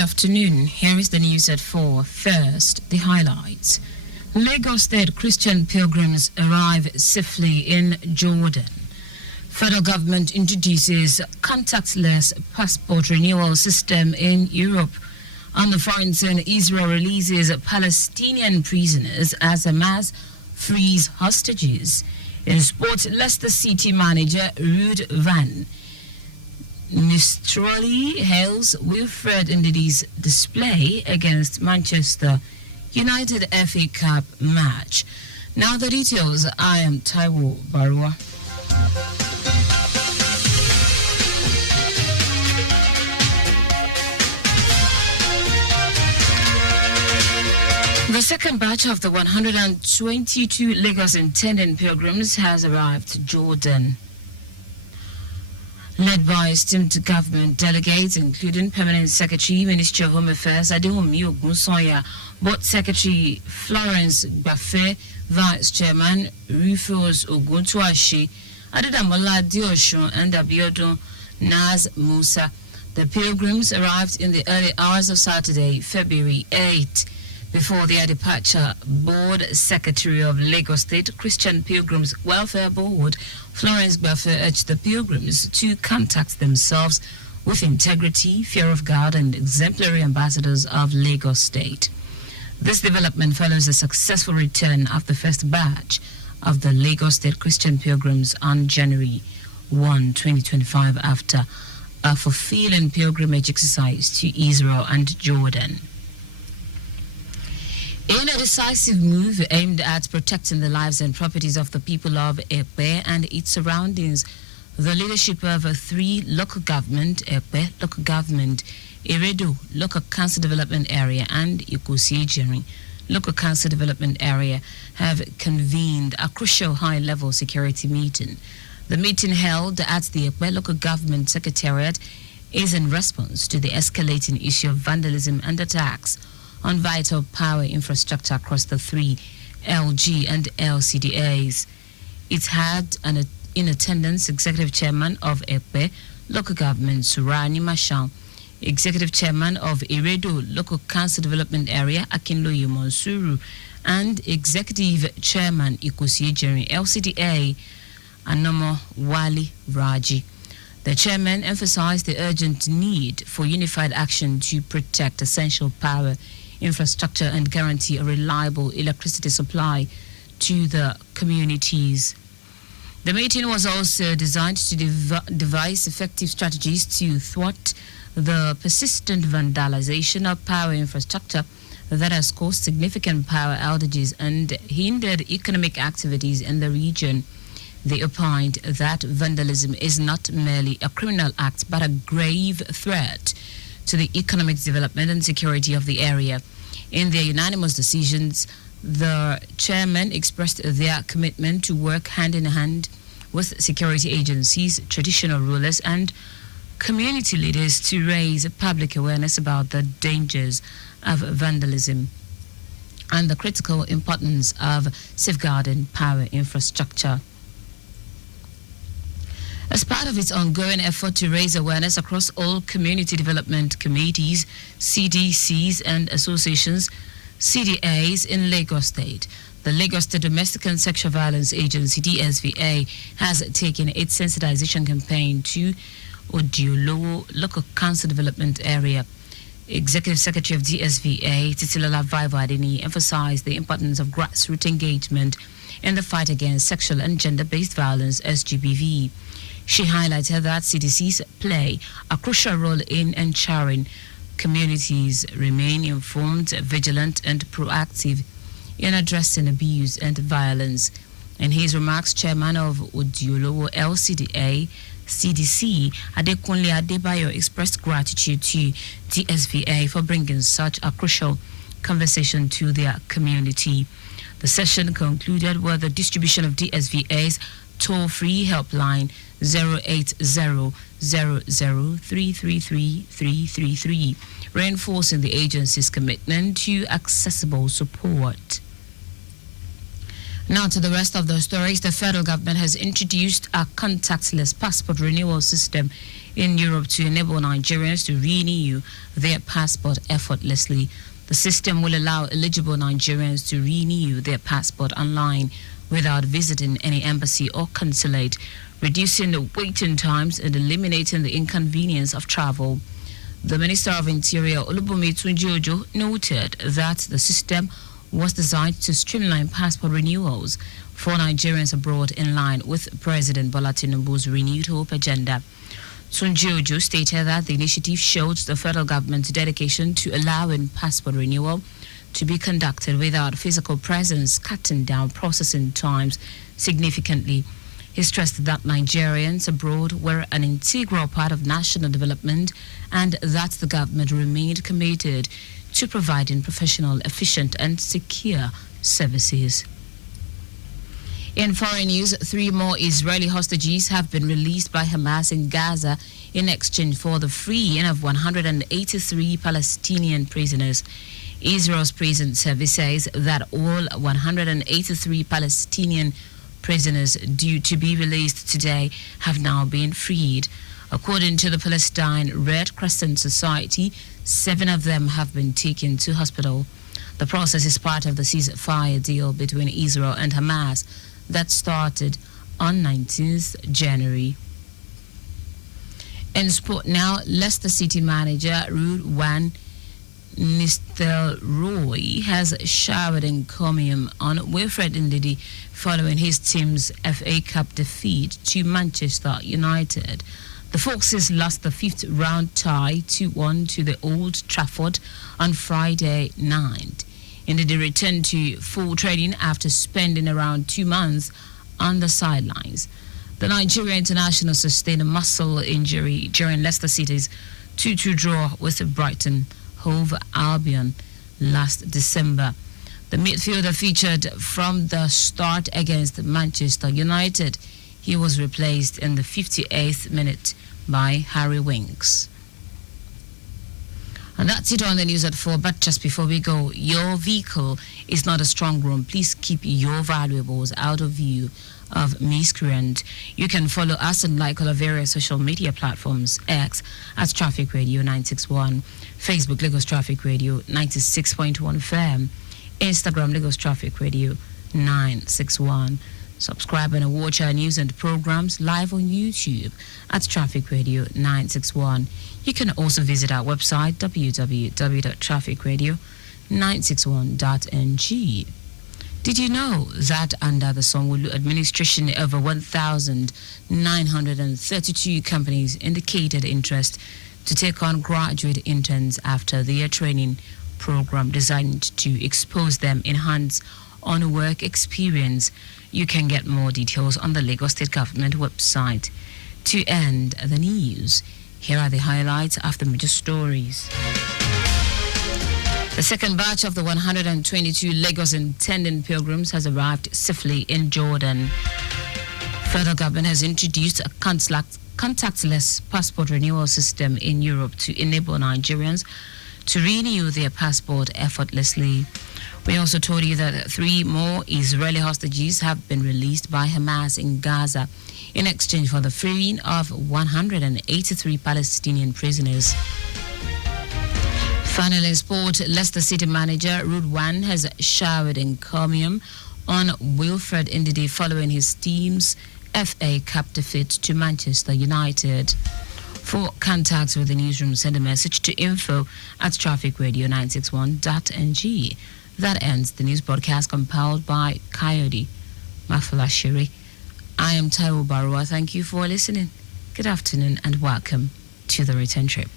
Good afternoon. Here is the news at 4. First, the highlights. Lagos State Christian pilgrims arrive safely in Jordan. Federal government introduces contactless passport renewal system in Europe. On the foreign scene, Israel releases Palestinian prisoners as Hamas frees hostages. In sports, Leicester City manager Ruud van Nistelrooy hails Wilfred Ndidi's display against Manchester United FA Cup match. Now the details. I am Taiwo Baruwa. The second batch of the 122 Lagos intending pilgrims has arrived to Jordan. Led by esteemed government delegates, including Permanent Secretary, Ministry of Home Affairs, Adewumi Ogunsoya, Board Secretary Florence Bafe, Vice Chairman Rufus Oguntuashi, Adedamola Dioshun, and Abiodun Naz Musa. The pilgrims arrived in the early hours of Saturday, February 8. Before their departure, Board Secretary of Lagos State Christian Pilgrims Welfare Board, Florence Bafe, urged the pilgrims to conduct themselves with integrity, fear of God, and exemplary ambassadors of Lagos State. This development follows the successful return of the first batch of the Lagos State Christian Pilgrims on January 1, 2025, after a fulfilling pilgrimage exercise to Israel and Jordan. In a decisive move aimed at protecting the lives and properties of the people of Ekpe and its surroundings, the leadership of three local government, Ekpe Local Government, Eredo Local Council Development Area, and Ikosi Local Council Development Area, have convened a crucial high-level security meeting. The meeting held at the Ekpe Local Government Secretariat is in response to the escalating issue of vandalism and attacks on vital power infrastructure across the three LG and LCDAs. It had in attendance Executive Chairman of Ekpe Local Government Surani Mashal, Executive Chairman of Eredo Local Council Development Area Akinloye Monsuru, and Executive Chairman Ikosi LCDA Anomo Wali Raji. The chairman emphasized the urgent need for unified action to protect essential power infrastructure and guarantee a reliable electricity supply to the communities. The meeting was also designed to devise effective strategies to thwart the persistent vandalization of power infrastructure that has caused significant power outages and hindered economic activities in the region. They opined that vandalism is not merely a criminal act but a grave threat to the economic development and security of the area. In their unanimous decisions, the chairman expressed their commitment to work hand in hand with security agencies, traditional rulers, and community leaders to raise public awareness about the dangers of vandalism and the critical importance of safeguarding power infrastructure. As part of its ongoing effort to raise awareness across all community development committees, CDCs and associations, CDAs in Lagos State, the Lagos State Domestic and Sexual Violence Agency, DSVA, has taken its sensitization campaign to Odiolowo Local Council Development Area. Executive Secretary of DSVA, Titilola Vaivo emphasized the importance of grassroots engagement in the fight against sexual and gender-based violence, SGBV. She highlighted that CDCs play a crucial role in ensuring communities remain informed, vigilant, and proactive in addressing abuse and violence. In his remarks, Chairman of Odiolowo LCDA, CDC, Adekunle Adebayo, expressed gratitude to DSVA for bringing such a crucial conversation to their community. The session concluded with the distribution of DSVA's toll-free helpline 08000333333, reinforcing the agency's commitment to accessible support. Now to the rest of the stories. The federal government has introduced a contactless passport renewal system in Europe to enable Nigerians to renew their passport effortlessly. The system will allow eligible Nigerians to renew their passport online without visiting any embassy or consulate, reducing the waiting times and eliminating the inconvenience of travel. The Minister of Interior, Olubunmi Tunji-Ojo, noted that the system was designed to streamline passport renewals for Nigerians abroad in line with President Bola Tinubu's renewed hope agenda. Tunji-Ojo stated that the initiative showed the federal government's dedication to allowing passport renewal to be conducted without physical presence, cutting down processing times significantly. He stressed that Nigerians abroad were an integral part of national development and that the government remained committed to providing professional, efficient and secure services. In foreign news, 3 more Israeli hostages have been released by Hamas in Gaza in exchange for the freeing of 183 Palestinian prisoners. Israel's prison service says that all 183 Palestinian prisoners due to be released today have now been freed. According to the Palestine Red Crescent Society, 7 of them have been taken to hospital. The process is part of the ceasefire deal between Israel and Hamas that started on 19th January. In sport now, Leicester City manager Ruud van Nistelrooy has showered encomium on Wilfred Ndidi following his team's FA Cup defeat to Manchester United. The Foxes lost the 5th round tie 2-1 to the Old Trafford on Friday night. Ndidi returned to full training after spending around 2 months on the sidelines. The Nigerian international sustained a muscle injury during Leicester City's 2-2 draw with Brighton Hove Albion last December. The midfielder featured from the start against Manchester United. He was replaced in the 58th minute by Harry Winks. And that's it on the news at 4. But just before we go, your vehicle is not a strong room. Please keep your valuables out of view of miscreant. You can follow us and like all our various social media platforms. X at Traffic Radio 961, Facebook Lagos Traffic Radio 96.1 FM, Instagram Lagos Traffic Radio 961. Subscribe and watch our news and programs live on YouTube at Traffic Radio 961. You can also visit our website www.trafficradio961.ng. Did you know that under the Sanwo-Olu administration, over 1,932 companies indicated interest to take on graduate interns after their training program designed to expose them in hands-on work experience? You can get more details on the Lagos State Government website. To end the news, here are the highlights of the major stories. The second batch of the 122 Lagos intending pilgrims has arrived safely in Jordan. Federal government has introduced a contactless passport renewal system in Europe to enable Nigerians to renew their passport effortlessly. We also told you that 3 more Israeli hostages have been released by Hamas in Gaza in exchange for the freeing of 183 Palestinian prisoners. Finally, in sport, Leicester City manager Ruud van has showered encomium on Wilfred Ndidi following his team's FA Cup defeat to Manchester United. For contacts with the newsroom, send a message to info@trafficradio961.ng. That ends the news broadcast compiled by Coyote Mafalashiri. I am Taiwo Baruwa. Thank you for listening. Good afternoon and welcome to the return trip.